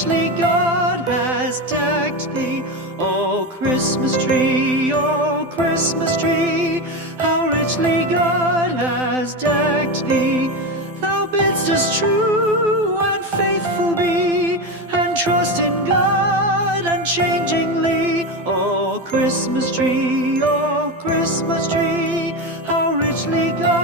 richly God has decked thee. O Christmas tree, how richly God has decked thee. Thou bidst us true and faithful be, and trust in God unchangingly. O Christmas tree, how richly God